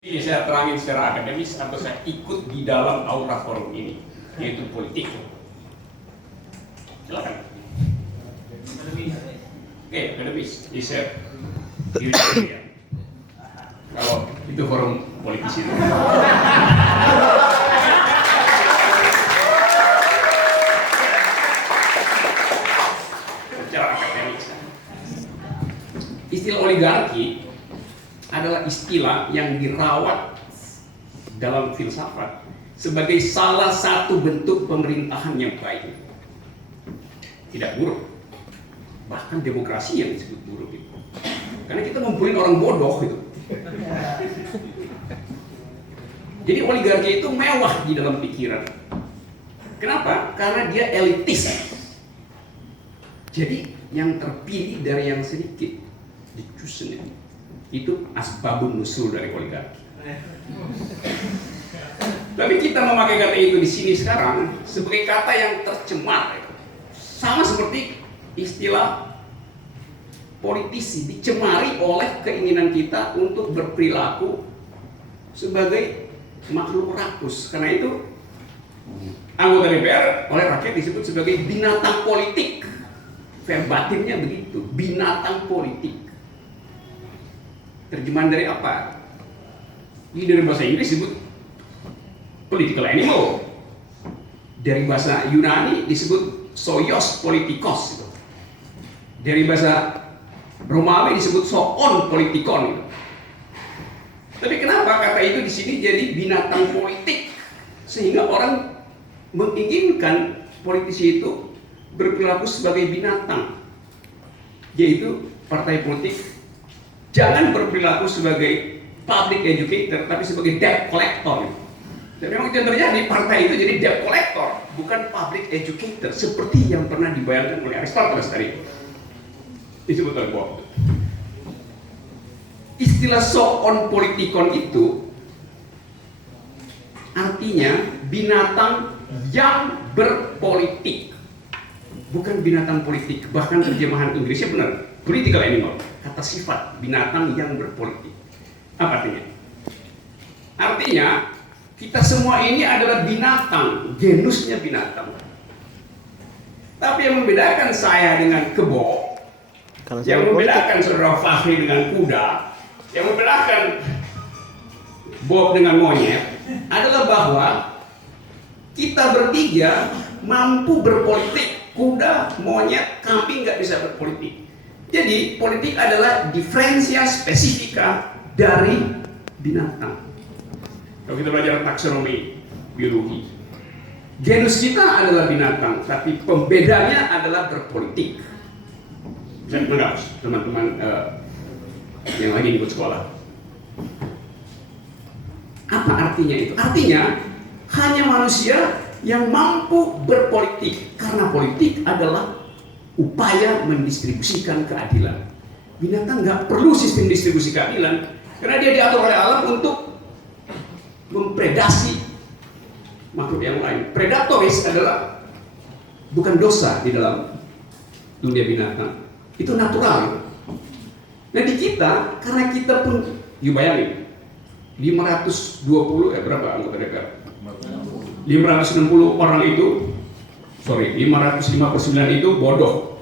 Ini saya terangin secara akademis atau saya ikut di dalam aura forum ini, yaitu politik. Silakan. Oke, akademis. Jadi saya kalau itu forum politisi. Secara akademis. Istilah oligarki adalah istilah yang dirawat dalam filsafat sebagai salah satu bentuk pemerintahan yang baik. Tidak buruk. Bahkan demokrasi yang disebut buruk itu. Karena kita ngumpulin orang bodoh itu. Jadi oligarki itu mewah di dalam pikiran. Kenapa? Karena dia elitis. Jadi yang terpilih dari yang sedikit, the chosen itu asbabun nusul dari oligarki. Tapi kita memakai kata itu di sini sekarang sebagai kata yang tercemar, sama seperti istilah politisi dicemari oleh keinginan kita untuk berperilaku sebagai makhluk rakus. Karena itu anggota DPR oleh rakyat disebut sebagai binatang politik. Verbatimnya begitu, binatang politik. Terjemahan dari apa? Ini dari bahasa Inggris disebut political animal. Dari bahasa Yunani disebut soios politikos. Dari bahasa Romawi disebut soon politikon. Tapi kenapa kata itu di sini jadi binatang politik? Sehingga orang menginginkan politisi itu berperilaku sebagai binatang. Yaitu partai politik jangan berperilaku sebagai public educator, tapi sebagai debt collector. Dan memang itu yang terjadi, partai itu jadi debt collector, bukan public educator, seperti yang pernah dibayangkan oleh Aristoteles tadi. Disebut oleh Bob. Istilah soon politikon itu artinya binatang yang berpolitik, bukan binatang politik. Bahkan terjemahan Inggrisnya benar, political animal. Kata sifat binatang yang berpolitik. Apa artinya? Artinya kita semua ini adalah binatang, genusnya binatang. Tapi yang membedakan saya dengan kebo, yang membedakan saudara Fahri dengan kuda, yang membedakan Bob dengan monyet adalah bahwa kita bertiga mampu berpolitik. Kuda, monyet, kambing nggak bisa berpolitik. Jadi politik adalah diferensia spesifika dari binatang. Kalau kita belajar taksonomi biologi, genus kita adalah binatang, tapi pembedanya adalah berpolitik. Saya menganggap teman-teman yang lagi ikut sekolah. Apa artinya itu? Artinya hanya manusia yang mampu berpolitik, karena politik adalah upaya mendistribusikan keadilan. Binatang nggak perlu sistem distribusi keadilan karena dia diatur oleh alam untuk mempredasi makhluk yang lain. Predatoris adalah bukan dosa di dalam dunia binatang, itu natural. Nah di kita, karena kita pun, you bayangin 520 berapa anggota DPR? 560 orang itu, 559 itu bodoh.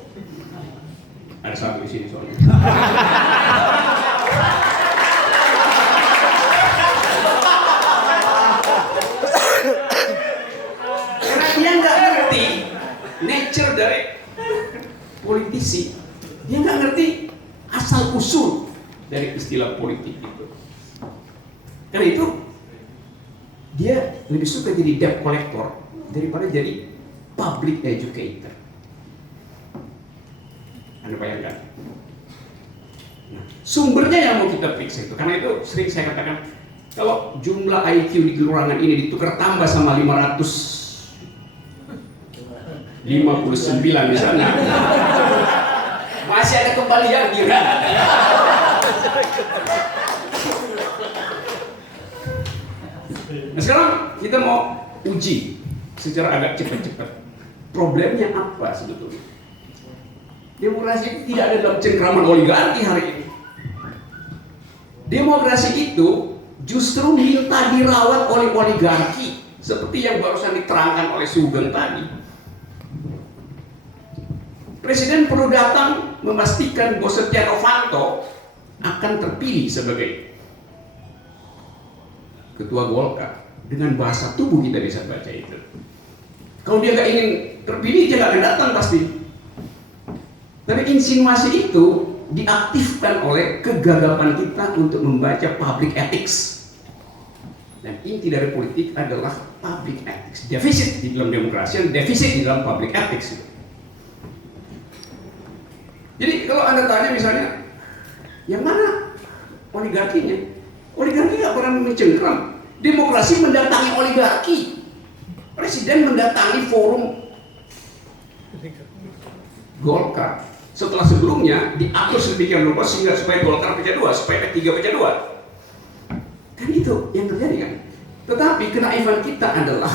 Ada satu di sini soalnya. Karena dia nggak ngerti nature dari politisi, dia nggak ngerti asal usul dari istilah politik itu. Karena itu dia lebih suka jadi debt collector daripada jadi public educator. Anda bayangkan. Nah, sumbernya yang mau kita periksa itu. Karena itu sering saya katakan, kalau jumlah IQ di kelurahan ini ditukar tambah sama 559 misalnya, masih ada kembalian kira. Nah sekarang kita mau uji secara agak cepat-cepat. Problemnya apa sebetulnya? Demokrasi itu tidak ada dalam cengkraman oligarki hari ini. Demokrasi itu justru minta dirawat oleh oligarki seperti yang barusan diterangkan oleh Sugeng tadi. Presiden perlu datang memastikan bahwa Setia Novanto akan terpilih sebagai ketua Golkar. Dengan bahasa tubuh kita bisa baca itu. Kalau dia nggak ingin terpilih, dia nggak akan datang pasti. Tapi insinuasi itu diaktifkan oleh kegagapan kita untuk membaca public ethics. Dan inti dari politik adalah public ethics. Defisit di dalam demokrasi dan defisit di dalam public ethics. Jadi kalau Anda tanya misalnya, yang mana oligarkinya? Oligarki nggak pernah mencengkram. Demokrasi mendatangi oligarki. Presiden mendatangi forum Golkar. Setelah sebelumnya diatur sedemikian rupa sehingga supaya Golkar pecah dua, supaya P3 pecah dua. Kan itu yang terjadi kan. Tetapi kenaifan kita adalah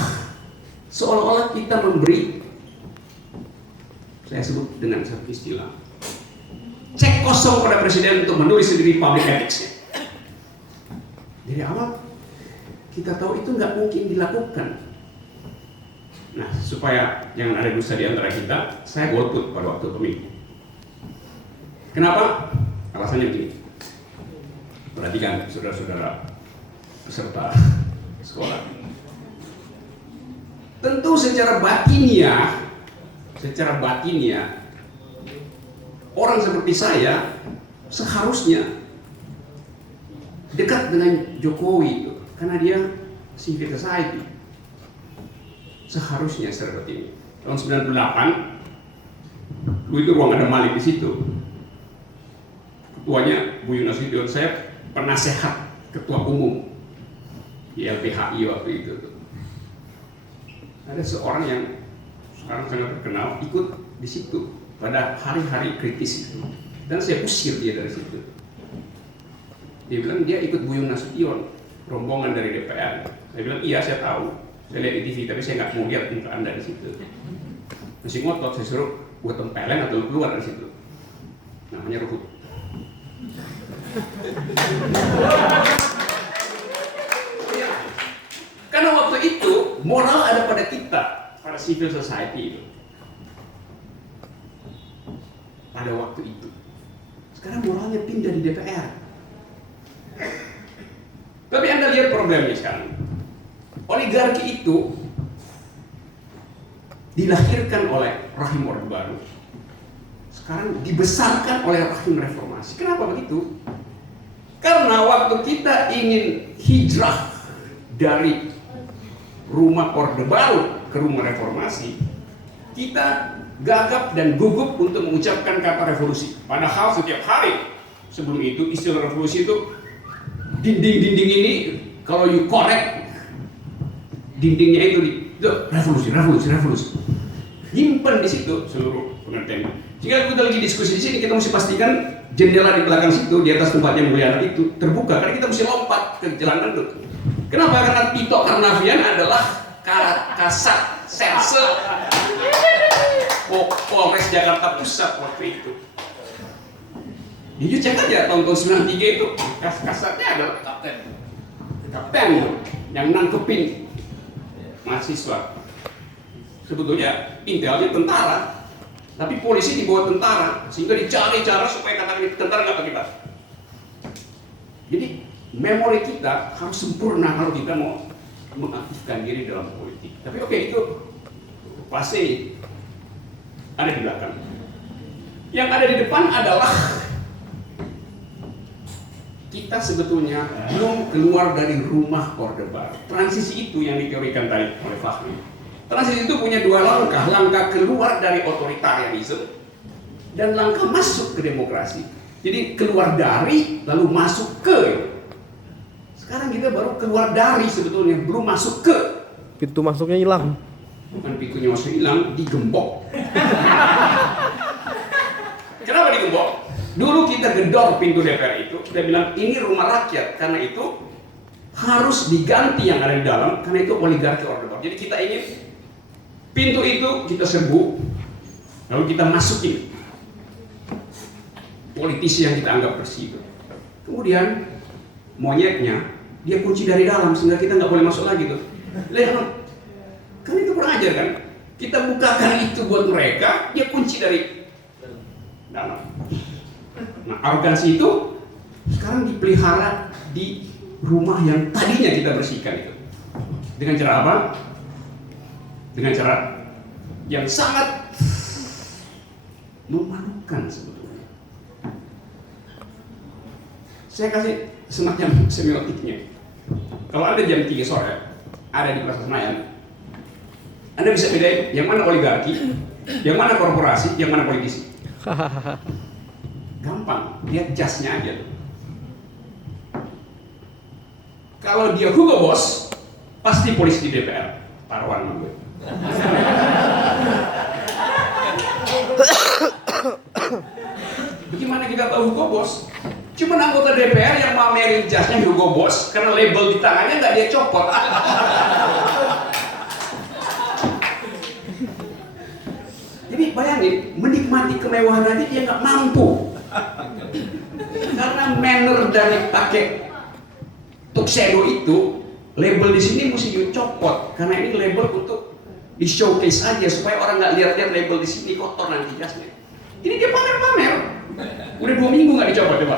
seolah-olah kita memberi, saya sebut dengan satu istilah, cek kosong pada presiden untuk menulis sendiri public ethics-nya. Dari awal kita tahu itu nggak mungkin dilakukan. Nah, supaya jangan ada dusta di antara kita, saya golput pada waktu pemilu. Kenapa? Alasannya begini. Perhatikan saudara-saudara peserta sekolah. Tentu secara batinnya, orang seperti saya seharusnya dekat dengan Jokowi itu, karena dia civil society. Seharusnya seperti ini. Tahun 98, dulu itu ruang ada Malik di situ. Ketuanya Bu Yunasution, saya penasehat ketua umum di LPHI waktu itu. Ada seorang yang sekarang sangat terkenal ikut di situ pada hari-hari kritis itu, dan saya usir dia dari situ. Dia bilang dia ikut Bu Yunasution, rombongan dari DPR. Saya bilang iya, saya tahu, saya lihat di TV, tapi saya nggak mau lihat muka Anda di situ. Masih ngotot, saya suruh buat tempeleng atau keluar dari situ. Namanya Ruhut. Karena waktu itu moral ada pada kita, pada civil society itu. Pada waktu itu. Sekarang moralnya pindah di DPR. Tapi Anda lihat problemnya sekarang. Oligarki itu dilahirkan oleh rahim Orde Baru. Sekarang dibesarkan oleh rahim reformasi. Kenapa begitu? Karena waktu kita ingin hijrah dari rumah Orde Baru ke rumah reformasi, kita gagap dan gugup untuk mengucapkan kata revolusi. Padahal setiap hari sebelum itu istilah revolusi itu dinding-dinding ini kalau you korek dindingnya itu revolusi. Nyimpen di situ seluruh pengertian. Jika kita lagi diskusi di sini, kita mesti pastikan jendela di belakang situ, di atas tempatnya mulia itu terbuka, karena kita mesti lompat ke jalanan itu. Kenapa? Karena Tito Karnavian adalah kasat serse Polres Jakarta Pusat waktu itu. Jadi cek aja tahun-tahun 93 itu kasatnya adalah kapten yang nangkepin mahasiswa. Sebetulnya intelnya tentara, tapi polisi dibawa tentara sehingga dicari cara supaya katakan tentara nggak terlibat. Jadi memori kita harus sempurna kalau kita mau mengaktifkan diri dalam politik. Tapi oke, itu pasti ada di belakang. Yang ada di depan adalah kita sebetulnya belum keluar dari rumah Orde Baru. Transisi itu yang diteorikan tadi oleh Fahmi. Transisi itu punya dua langkah, langkah keluar dari otoritarianisme dan langkah masuk ke demokrasi. Jadi keluar dari lalu masuk ke. Sekarang kita baru keluar dari sebetulnya, belum masuk ke. Pintu masuknya hilang. Bukan pintunya masuk hilang, digembok. Kenapa digembok? Dulu kita gedor pintu DPR itu, kita bilang ini rumah rakyat, karena itu harus diganti yang ada di dalam, karena itu oligarki Orde Baru. Jadi kita ingin pintu itu kita serbu, lalu kita masukin politisi yang kita anggap bersih. Kemudian monyetnya dia kunci dari dalam sehingga kita nggak boleh masuk lagi tuh. Lihat, kan itu kurang ajar kan? Kita bukakan itu buat mereka, dia kunci dari dalam. Nah, arogansi itu sekarang dipelihara di rumah yang tadinya kita bersihkan itu. Dengan cara apa? Dengan cara yang sangat memalukan sebetulnya. Saya kasih semacam semiotiknya. Kalau Anda jam 3 sore ada di Plaza Senayan, Anda bisa bedain yang mana oligarki, yang mana korporasi, yang mana politisi. Gampang, lihat jasnya aja. Kalau dia Hugo Boss, pasti polisi di DPR. Taruhan sama gue. Bagaimana kita tahu Hugo Boss? Cuma anggota DPR yang mamerin jasnya Hugo Boss karena label di tangannya nggak dia copot. Jadi bayangin, menikmati kemewahan aja dia nggak mampu karena manner dari pakai tuxedo itu, label di sini mesti dicopot karena ini label untuk di showcase aja supaya orang nggak lihat-lihat label di sini kotor nanti jasnya. Ini dia pamer-pamer. Udah 2 minggu nggak dicopot coba.